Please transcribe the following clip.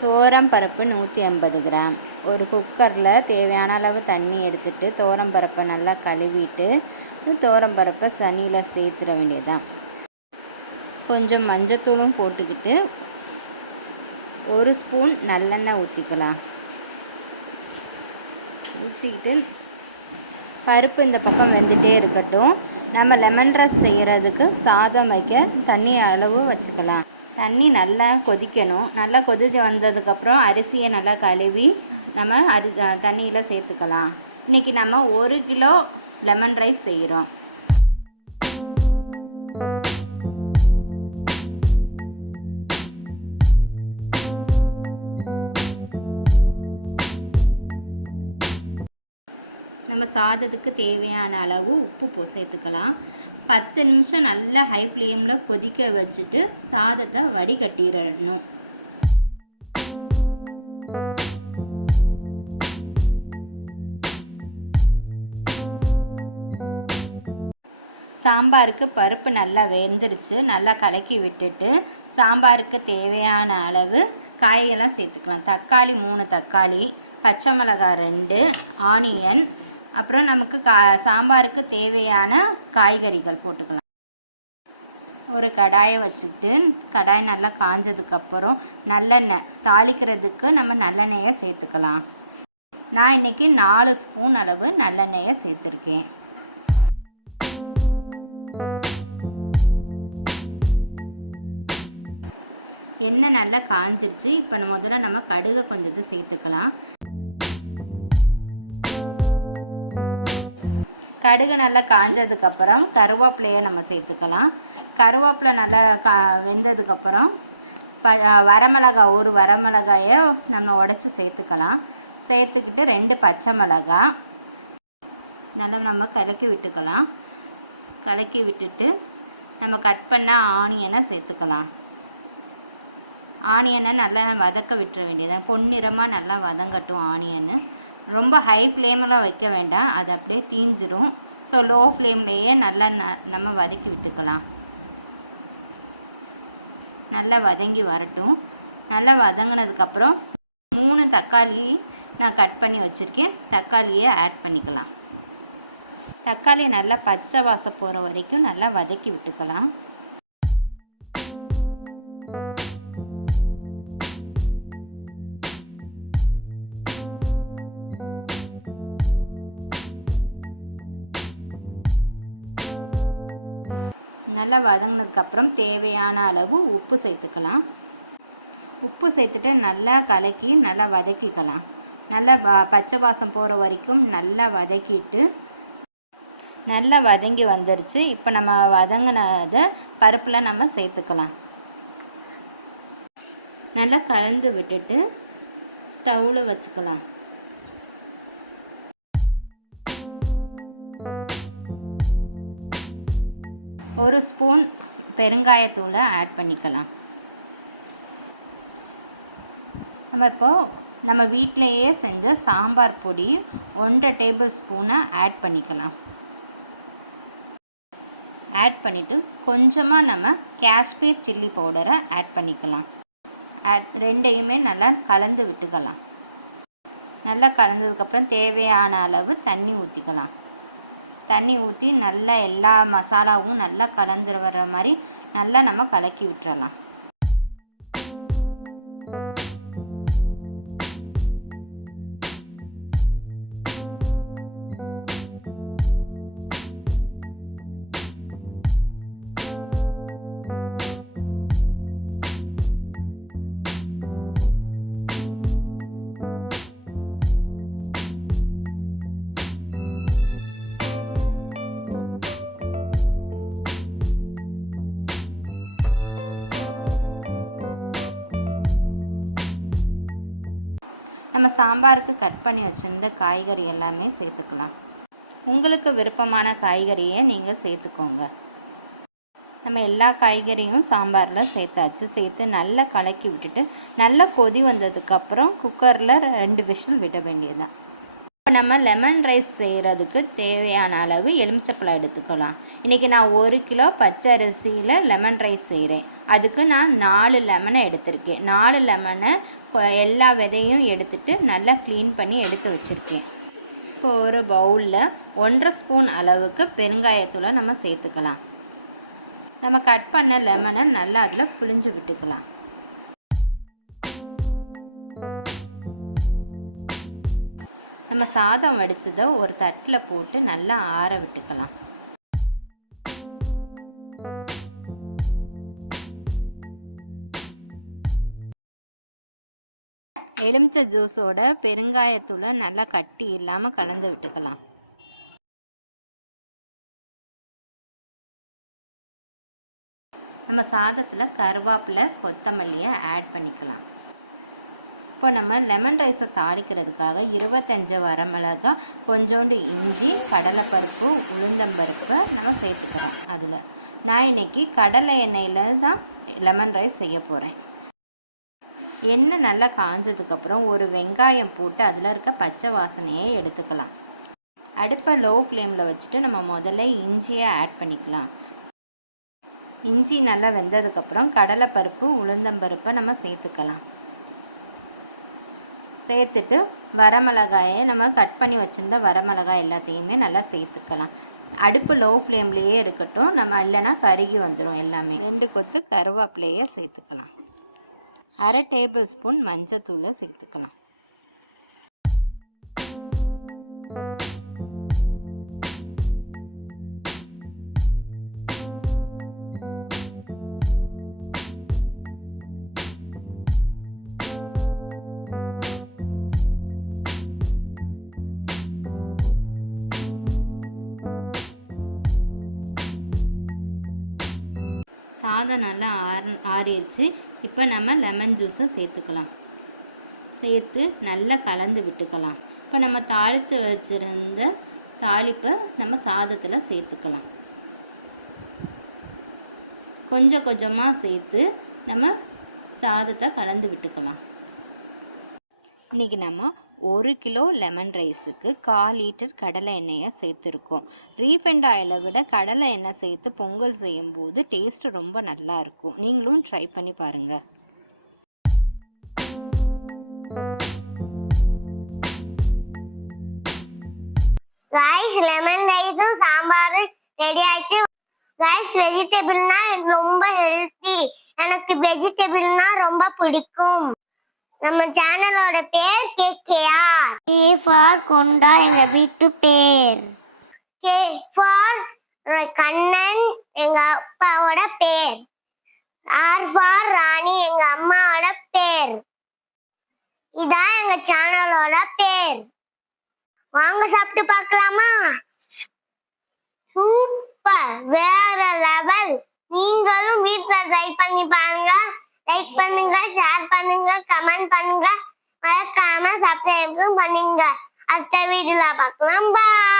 துவரம் பருப்பு 150 கிராம். ஒரு குக்கரில் தேவையான அளவு தண்ணி எடுத்துட்டு துவரம் பருப்பை நல்லா கழுவிட்டு துவரம் பருப்பை தண்ணியில் சேர்த்துட வேண்டியதுதான். கொஞ்சம் மஞ்சத்தூளும் போட்டுக்கிட்டு 1 ஸ்பூன் நல்லெண்ணெய் ஊற்றிக்கலாம். ஊற்றிக்கிட்டு பருப்பு இந்த பக்கம் வெந்துகிட்டே இருக்கட்டும். நம்ம லெமன் ரைஸ் செய்கிறதுக்கு சாதம் வைக்க தண்ணி அளவு வச்சுக்கலாம். தண்ணி நல்லா கொதிக்கணும். நல்லா கொதிச்சு வந்ததுக்கப்புறம் அரிசியை நல்லா கழுவி நம்ம தண்ணியில் சேர்த்துக்கலாம். இன்றைக்கி நம்ம 1 கிலோ லெமன் ரைஸ் செய்கிறோம். நம்ம சாதத்துக்கு தேவையான அளவு உப்பு சேர்த்துக்கலாம். 10 நிமிஷம் நல்லா ஹை ஃப்ளேமில் கொதிக்க வச்சுட்டு சாதத்தை வடிகட்டிடணும். சாம்பாருக்கு பருப்பு நல்லா வெந்துருச்சு. நல்லா கலக்கி விட்டுட்டு சாம்பாருக்கு தேவையான அளவு காய்கறிலாம் சேர்த்துக்கலாம். தக்காளி 3 தக்காளி, பச்சை மிளகாய் 2, ஆனியன், அப்புறம் நமக்கு சாம்பாருக்கு தேவையான காய்கறிகள் போட்டுக்கலாம். ஒரு கடாயை வச்சுட்டு கடாய் நல்லா காஞ்சதுக்கப்புறம் நல்லெண்ணெய் தாளிக்கிறதுக்கு நம்ம நல்லெண்ணெயை சேர்த்துக்கலாம். நான் இன்றைக்கி 4 ஸ்பூன் அளவு நல்லெண்ணெயை சேர்த்துருக்கேன். எண்ணெய் நல்லா காஞ்சிருச்சு. இப்போ முதல்ல நம்ம கடுகை கொஞ்சத்தை சேர்த்துக்கலாம். கடுகு நல்லா காஞ்சதுக்கப்புறம் கருவேப்பிலையை நம்ம சேர்த்துக்கலாம். கருவேப்பிலை நல்லா வெந்ததுக்கப்புறம் வரமிளகாய், 1 வரமிளகாயை நம்ம உடச்சி சேர்த்துக்கலாம். சேர்த்துக்கிட்டு 2 பச்சை மிளகாய் நல்லா நம்ம கலக்கி விட்டுக்கலாம். கலக்கி விட்டுட்டு நம்ம கட் பண்ண ஆனியனை சேர்த்துக்கலாம். ஆனியனை நல்லா வதக்க விட்டுற வேண்டியதான். பொன்னிறமாக நல்லா வதங்கட்டும். ஆனியனு ரொம்ப ஹை ஃப்ளேமில் வைக்க வேண்டாம், அது அப்படியே தீஞ்சிரும். ஸோ லோ ஃப்ளேம்லேயே நல்லா நம்ம வதக்கி விட்டுக்கலாம். நல்லா வதங்கி வரட்டும். நல்லா வதங்கினதுக்கப்புறம் 3 தக்காளி நான் கட் பண்ணி வச்சுருக்கேன். தக்காளியை ஆட் பண்ணிக்கலாம். தக்காளி நல்லா பச்சை வாசம் போகிற வரைக்கும் நல்லா வதக்கி விட்டுக்கலாம். நல்லா வதங்கினதுக்கப்புறம் தேவையான அளவு உப்பு சேர்த்துக்கலாம். உப்பு சேர்த்துட்டு நல்லா கலக்கி நல்லா வதக்கிக்கலாம். நல்லா பச்சை வாசம் போகிற வரைக்கும் நல்லா வதக்கிட்டு நல்லா வதங்கி வந்துருச்சு. இப்போ நம்ம வதங்கினதை பருப்பில் நம்ம சேர்த்துக்கலாம். நல்லா கலந்து விட்டுட்டு ஸ்டவ்வில் வச்சுக்கலாம். ஒரு ஸ்பூன் பெருங்காயத்தூளை ஆட் பண்ணிக்கலாம். நம்ம வீட்டிலையே செஞ்ச சாம்பார் பொடி 1 டேபிள் ஸ்பூனை ஆட் பண்ணிக்கலாம். ஆட் பண்ணிவிட்டு கொஞ்சமாக நம்ம காஷ்மீர் சில்லி பவுடரை ஆட் பண்ணிக்கலாம். ரெண்டையுமே நல்லா கலந்து விட்டுக்கலாம். நல்லா கலந்ததுக்கப்புறம் தேவையான அளவு தண்ணி ஊற்றிக்கலாம். தண்ணி ஊற்றி நல்லா எல்லா மசாலாவும் நல்லா கலந்து வர்ற மாதிரி நல்லா நம்ம கலக்கி விட்டுறலாம். நம்ம சாம்பாருக்கு கட் பண்ணி வச்சுருந்த காய்கறி எல்லாமே சேர்த்துக்கலாம். உங்களுக்கு விருப்பமான காய்கறியை நீங்கள் சேர்த்துக்கோங்க. நம்ம எல்லா காய்கறியும் சாம்பாரில் சேர்த்தாச்சு. சேர்த்து நல்லா கலக்கி விட்டுட்டு நல்லா கொதி வந்ததுக்கப்புறம் குக்கரில் 2 விசில் விட வேண்டியதுதான். இப்போ நம்ம லெமன் ரைஸ் செய்கிறதுக்கு தேவையான அளவு எலுமிச்சப்பழம் எடுத்துக்கலாம். இன்றைக்கி நான் 1 கிலோ பச்சை அரிசியில் லெமன் ரைஸ் செய்கிறேன். அதுக்கு நான் 4 லெமனை எடுத்திருக்கேன். 4 லெமனை எல்லா விதையும் எடுத்துட்டு நல்லா க்ளீன் பண்ணி எடுத்து வச்சுருக்கேன். இப்போ ஒரு பவுலில் 1.5 ஸ்பூன் அளவுக்கு பெருங்காயத்தூளை நம்ம சேர்த்துக்கலாம். நம்ம கட் பண்ண லெமனை நல்லா அதில் புழிஞ்சு விட்டுக்கலாம். நம்ம சாதம் வடித்ததை ஒரு தட்டில் போட்டு நல்லா ஆற விட்டுக்கலாம். எலுமிச்சை ஜூஸோட பெருங்காயத்தூளை நல்லா கட்டி இல்லாமல் கலந்து விட்டுக்கலாம். நம்ம சாதத்தில் கருவேப்பிலை கொத்தமல்லியை ஆட் பண்ணிக்கலாம். இப்போ நம்ம லெமன் ரைஸை தாளிக்கிறதுக்காக 25 வரமிளகாய், கொஞ்சோண்டு இஞ்சி, கடலைப்பருப்பு, உளுந்தம்பருப்பை நம்ம சேர்த்துக்கிறோம். அதில் நான் இன்றைக்கி கடலை எண்ணெயில் தான் லெமன் ரைஸ் செய்ய போகிறேன். எண்ணெய் நல்லா காஞ்சதுக்கப்புறம் ஒரு வெங்காயம் போட்டு அதில் இருக்க பச்சை வாசனையை எடுத்துக்கலாம். அடுப்பை லோ ஃப்ளேமில் வச்சுட்டு நம்ம முதல்ல இஞ்சியை ஆட் பண்ணிக்கலாம். இஞ்சி நல்லா வெந்ததுக்கப்புறம் கடலைப்பருப்பு, உளுந்தம்பருப்பை நம்ம சேர்த்துக்கலாம். சேர்த்துட்டு வரமிளகாயை நம்ம கட் பண்ணி வச்சுருந்த வரமிளகாய் எல்லாத்தையுமே நல்லா சேர்த்துக்கலாம். அடுப்பு லோ ஃப்ளேம்லேயே இருக்கட்டும், நம்ம இல்லைன்னா கருகி வந்துடும் எல்லாமே. 2 கொத்து கருவேப்பிலையை சேர்த்துக்கலாம். 1/2 டேபிள் ஸ்பூன் மஞ்சத்தூளை சேர்த்துக்கலாம். சாதம் நல்லா ஆறிடுச்சு. இப்போ நம்ம லெமன் ஜூஸை சேர்த்துக்கலாம். சேர்த்து நல்லா கலந்து விட்டுக்கலாம். இப்போ நம்ம தாளித்து வச்சுருந்த தாளிப்பை நம்ம சாதத்தில் சேர்த்துக்கலாம். கொஞ்சம் கொஞ்சமாக சேர்த்து நம்ம சாதத்தை கலந்து விட்டுக்கலாம். இன்றைக்கி நம்ம 1 கிலோ லெமன் ரைஸுக்கு 1/4 லிட்டர் கடலை எண்ணெயை சேர்த்துருக்கோம். ரீஃபைண்ட் ஆயிலை விட கடலை எண்ணெய் சேர்த்து பொங்கல் செய்யும்போது டேஸ்ட்டு ரொம்ப நல்லாயிருக்கும். நீங்களும் ட்ரை பண்ணி பாருங்கள். ரைஸ் லெமன் ரைஸும் சாம்பாரும் ரெடி ஆயிடுச்சு. ரைஸ் வெஜிடபிள்னா ரொம்ப ஹெல்த்தி. எனக்கு வெஜிடபிள்னா ரொம்ப பிடிக்கும். நம்ம சேனலோட பேர் கேகேஆர். கே ஃபார் கொண்டா எங்க வீட்டு பேர். கே ஃபார் கண்ணன் எங்க அப்பாவோட பேர். ஆர் ஃபார் ராணி எங்க அம்மாவோட பேர். இதான் எங்க சேனலோட பேர். வாங்க சாப்பிட்டு பார்க்கலாமா? சூப்பர், வேற லெவல். நீங்களும் வீட்ல ட்ரை பண்ணி பாருங்க. லைக் பண்ணுங்க, ஷேர் பண்ணுங்க, கமெண்ட் பண்ணுங்க, மறக்காம சப்ஸ்கிரைப் பண்ணுங்க. அடுத்த வீடியோல பார்க்கலாம். பாய்.